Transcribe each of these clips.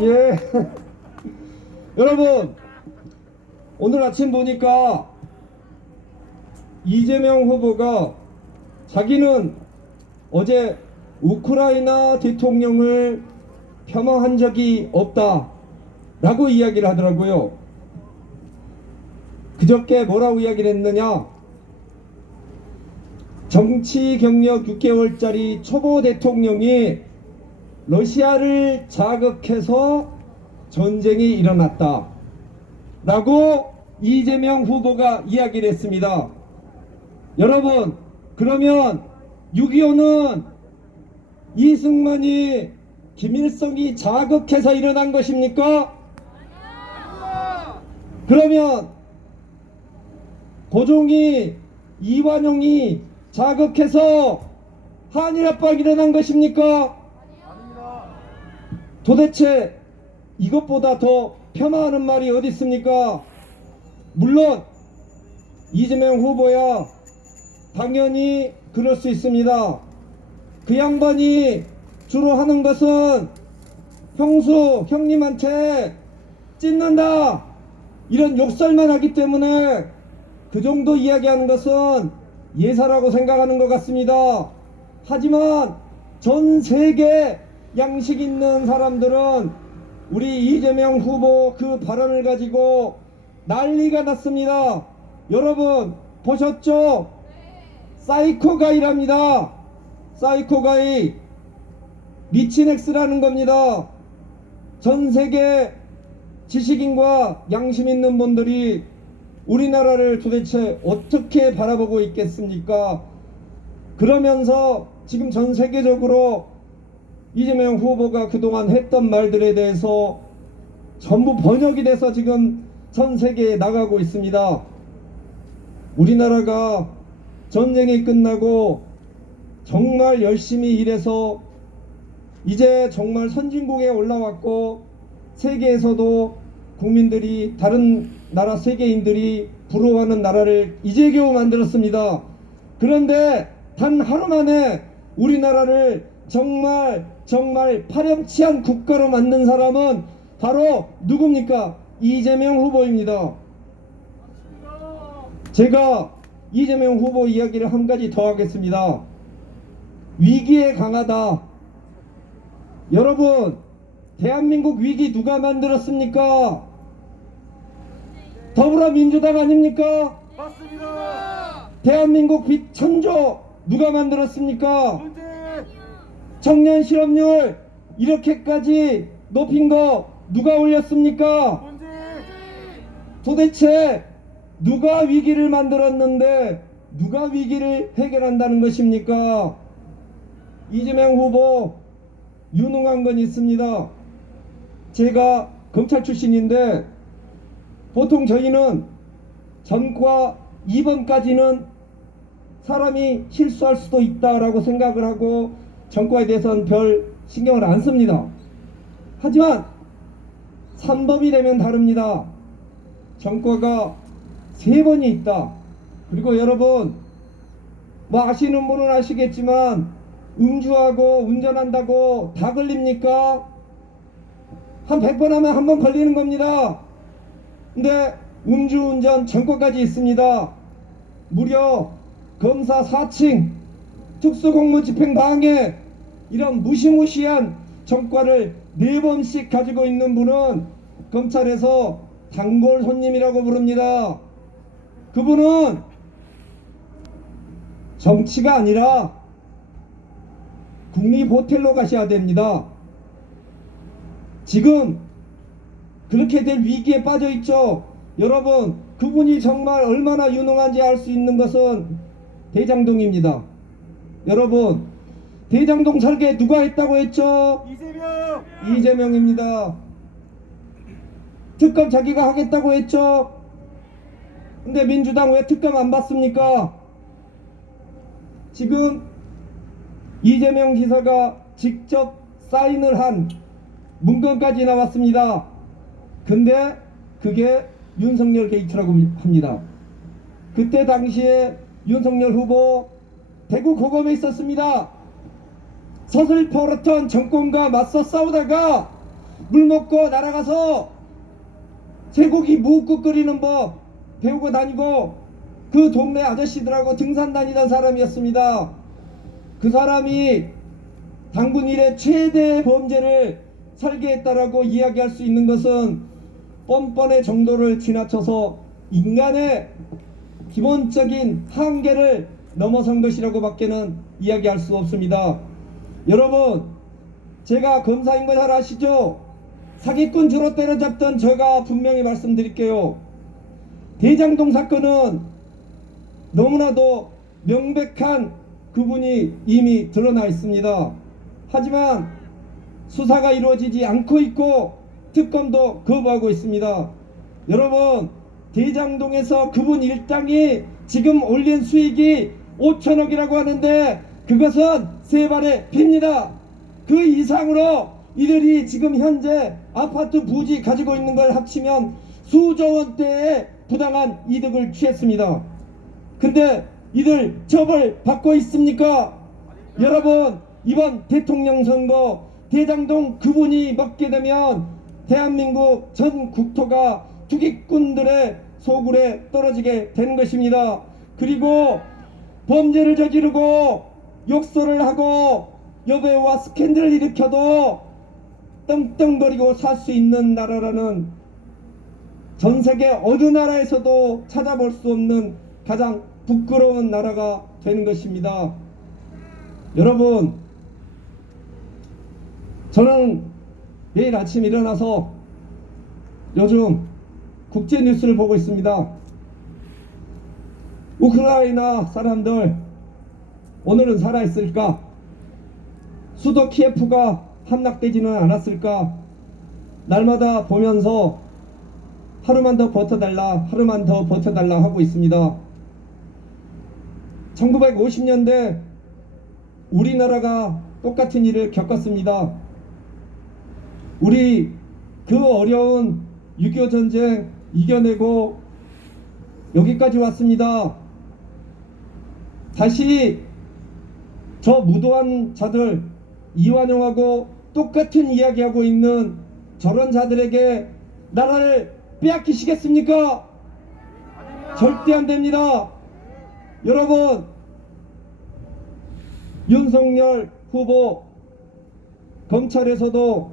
예. 여러분, 오늘 아침 보니까 이재명 후보가 자기는 어제 우크라이나 대통령을 폄하한 적이 없다라고 이야기를 하더라고요. 그저께 뭐라고 이야기를 했느냐? 정치 경력 6개월짜리 초보 대통령이 러시아를 자극해서 전쟁이 일어났다 라고 이재명 후보가 이야기를 했습니다. 여러분, 그러면 6.25는 이승만이 김일성이 자극해서 일어난 것입니까? 그러면 고종이 이완용이 자극해서 한일합방이 일어난 것입니까? 도대체 이것보다 더 폄하하는 말이 어디 있습니까? 물론 이재명 후보야 당연히 그럴 수 있습니다. 그 양반이 주로 하는 것은 형수 형님한테 찢는다 이런 욕설만 하기 때문에 그 정도 이야기하는 것은 예사라고 생각하는 것 같습니다. 하지만 전 세계 양식 있는 사람들은 우리 이재명 후보 그 발언을 가지고 난리가 났습니다. 여러분 보셨죠? 사이코가이랍니다. 사이코가이 미친 X라는 겁니다. 전 세계 지식인과 양심 있는 분들이 우리나라를 도대체 어떻게 바라보고 있겠습니까? 그러면서 지금 전 세계적으로 이재명 후보가 그동안 했던 말들에 대해서 전부 번역이 돼서 지금 전 세계에 나가고 있습니다. 우리나라가 전쟁이 끝나고 정말 열심히 일해서 이제 정말 선진국에 올라왔고 세계에서도 국민들이 다른 나라 세계인들이 부러워하는 나라를 이제 겨우 만들었습니다. 그런데 단 하루 만에 우리나라를 정말 파렴치한 국가로 만든 사람은 바로 누굽니까? 이재명 후보입니다. 제가 이재명 후보 이야기를 한 가지 더 하겠습니다. 위기에 강하다. 여러분, 대한민국 위기 누가 만들었습니까? 더불어민주당 아닙니까? 맞습니다. 대한민국 빚 천조 누가 만들었습니까? 청년 실업률 이렇게까지 높인 거 누가 올렸습니까? 도대체 누가 위기를 만들었는데 누가 위기를 해결한다는 것입니까? 이재명 후보 유능한 건 있습니다. 제가 검찰 출신인데 보통 저희는 전과 2번까지는 사람이 실수할 수도 있다라고 생각을 하고 전과에 대해서는 별 신경을 안 씁니다. 하지만 3범이 되면 다릅니다. 전과가 3번이 있다. 그리고 여러분 뭐 아시는 분은 아시겠지만 음주하고 운전한다고 다 걸립니까? 한 100번 하면 한 번 걸리는 겁니다. 근데 음주운전 전과까지 있습니다. 무려 검사 4층 특수공무집행 방해 이런 무시무시한 전과를 4번씩 가지고 있는 분은 검찰에서 단골 손님이라고 부릅니다. 그분은 정치가 아니라 국립호텔로 가셔야 됩니다. 지금 그렇게 될 위기에 빠져 있죠. 여러분, 그분이 정말 얼마나 유능한지 알 수 있는 것은 대장동입니다. 여러분, 대장동 설계 누가 했다고 했죠? 이재명입니다. 특검 자기가 하겠다고 했죠? 근데 민주당 왜 특검 안 받습니까? 지금 이재명 지사가 직접 사인을 한 문건까지 나왔습니다. 근데 그게 윤석열 게이트라고 합니다. 그때 당시에 윤석열 후보 대구 고검에 있었습니다. 서슬퍼렇던 정권과 맞서 싸우다가 물 먹고 날아가서 쇠고기 무국 끓이는 법 배우고 다니고 그 동네 아저씨들하고 등산 다니던 사람이었습니다. 그 사람이 당군 이래 최대 범죄를 설계했다라고 이야기할 수 있는 것은 뻔뻔의 정도를 지나쳐서 인간의 기본적인 한계를 넘어선 것이라고 밖에는 이야기할 수 없습니다. 여러분, 제가 검사인 거 잘 아시죠? 사기꾼 주로 때려잡던 제가 분명히 말씀드릴게요. 대장동 사건은 너무나도 명백한 그분이 이미 드러나 있습니다. 하지만 수사가 이루어지지 않고 있고 특검도 거부하고 있습니다. 여러분, 대장동에서 그분 일당이 지금 올린 수익이 5천억이라고 하는데 그것은 세 발의 피입니다. 그 이상으로 이들이 지금 현재 아파트 부지 가지고 있는 걸 합치면 수조 원대의 부당한 이득을 취했습니다. 근데 이들 처벌 받고 있습니까? 여러분, 이번 대통령 선거 대장동 그분이 먹게 되면 대한민국 전 국토가 투기꾼들의 소굴에 떨어지게 되는 것입니다. 그리고 범죄를 저지르고 욕설을 하고 여배우와 스캔들을 일으켜도 떵떵거리고 살 수 있는 나라라는 전 세계 어느 나라에서도 찾아볼 수 없는 가장 부끄러운 나라가 되는 것입니다. 여러분, 저는 매일 아침 일어나서 요즘 국제 뉴스를 보고 있습니다. 우크라이나 사람들 오늘은 살아있을까? 수도 키예프가 함락되지는 않았을까? 날마다 보면서 하루만 더 버텨달라, 하루만 더 버텨달라 하고 있습니다. 1950년대 우리나라가 똑같은 일을 겪었습니다. 우리 그 어려운 6.25 전쟁 이겨내고 여기까지 왔습니다. 다시 저 무도한 자들, 이완용하고 똑같은 이야기하고 있는 저런 자들에게 나라를 빼앗기시겠습니까? 절대 안 됩니다. 여러분, 윤석열 후보 검찰에서도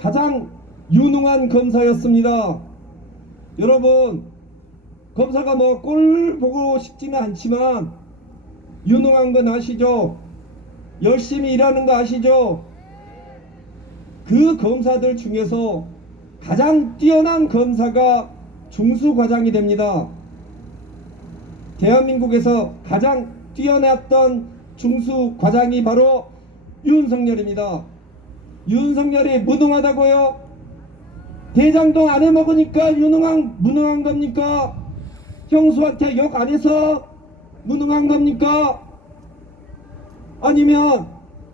가장 유능한 검사였습니다. 여러분, 검사가 뭐 꼴 보고 싶지는 않지만 유능한 건 아시죠? 열심히 일하는 거 아시죠? 그 검사들 중에서 가장 뛰어난 검사가 중수과장이 됩니다. 대한민국에서 가장 뛰어났던 중수과장이 바로 윤석열입니다. 윤석열이 무능하다고요? 대장동 안 해먹으니까 무능한 겁니까? 형수한테 욕 안 해서 무능한 겁니까? 아니면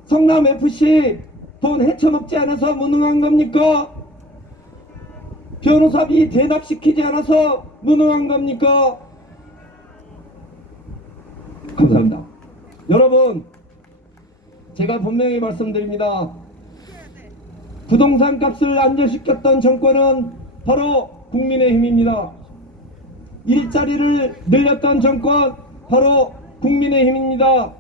성남FC 돈 헤쳐먹지 않아서 무능한 겁니까? 변호사비 대납시키지 않아서 무능한 겁니까? 감사합니다. 여러분, 제가 분명히 말씀드립니다. 부동산 값을 안정시켰던 정권은 바로 국민의힘입니다. 일자리를 늘렸던 정권 바로 국민의힘입니다.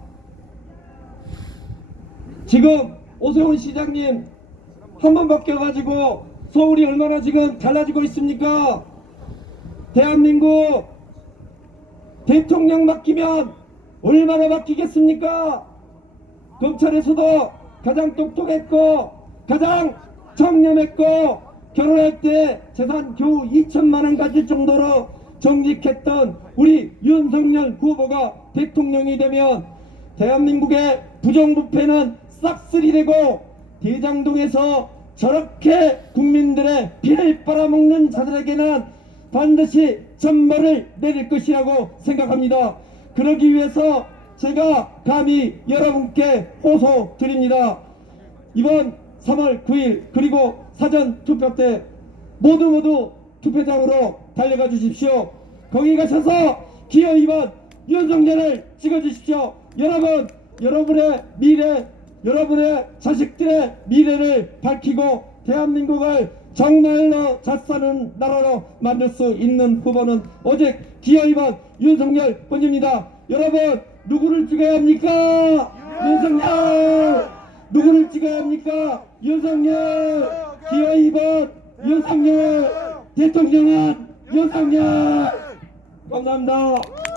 지금 오세훈 시장님 한 번 바뀌어가지고 서울이 얼마나 지금 달라지고 있습니까? 대한민국 대통령 바뀌면 얼마나 바뀌겠습니까? 검찰에서도 가장 똑똑했고 가장 청렴했고 결혼할 때 재산 겨우 2천만 원 가질 정도로 정직했던 우리 윤석열 후보가 대통령이 되면 대한민국의 부정부패는 싹쓸이 되고 대장동에서 저렇게 국민들의 피를 빨아먹는 자들에게는 반드시 전벌을 내릴 것이라고 생각합니다. 그러기 위해서 제가 감히 여러분께 호소드립니다. 이번 3월 9일 그리고 사전투표 때 모두 투표장으로 달려가 주십시오. 거기 가셔서 기호 2번 윤석열을 찍어주십시오. 여러분, 여러분의 미래, 여러분의 자식들의 미래를 밝히고 대한민국을 정말로 잘 사는 나라로 만들 수 있는 후보는 오직 기호 2번 윤석열 뿐입니다. 여러분 누구를 찍어야 합니까? 윤석열! 누구를 찍어야 합니까? 윤석열! 기호 2번 윤석열! 대통령은 윤석열! 감사합니다.